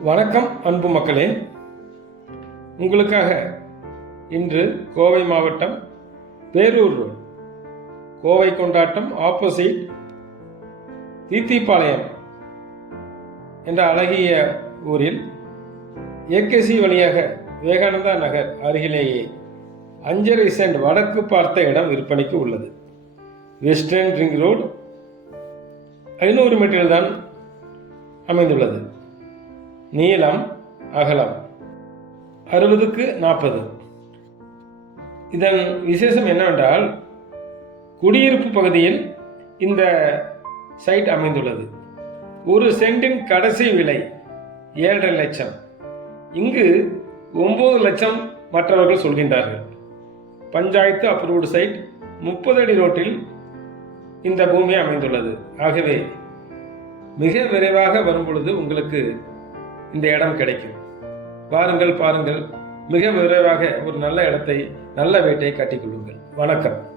வணக்கம் அன்பு மக்களே. உங்களுக்காக இன்று கோவை மாவட்டம் பேரூர் ரோடு கோவை கொண்டாட்டம் ஆப்போசிட் தீத்திப்பாளையம் என்ற அழகிய ஊரில் ஏகேசி வழியாக விவேகானந்தா நகர் அருகிலேயே அஞ்சரை சென்ட் வடக்கு பார்த்த இடம் விற்பனைக்கு உள்ளது. வெஸ்டர்ன் ரிங் ரோடு ஐநூறு மீட்டரில் தான் அமைந்துள்ளது. நீளம் அகலம். அறுபதுக்கு நாற்பது. இதன் விசேஷம் என்னவென்றால் குடியிருப்பு பகுதியில் இந்த சைட் அமைந்துள்ளது. ஒரு சென்டின் கடைசி விலை ஏழரை லட்சம். இங்கு ஒம்பது லட்சம் மற்றவர்கள் சொல்கின்றார்கள். பஞ்சாயத்து அப்ரூவ்டு சைட் முப்பது அடி ரோட்டில் இந்த பூமி அமைந்துள்ளது. ஆகவே மிக விரைவாக வரும் பொழுது உங்களுக்கு இந்த இடம் கிடைக்கும். வாருங்கள் பாருங்கள். மிக விரைவாக ஒரு நல்ல இடத்தை நல்ல வீட்டை கட்டிக்கொள்ளுங்கள் வணக்கம்.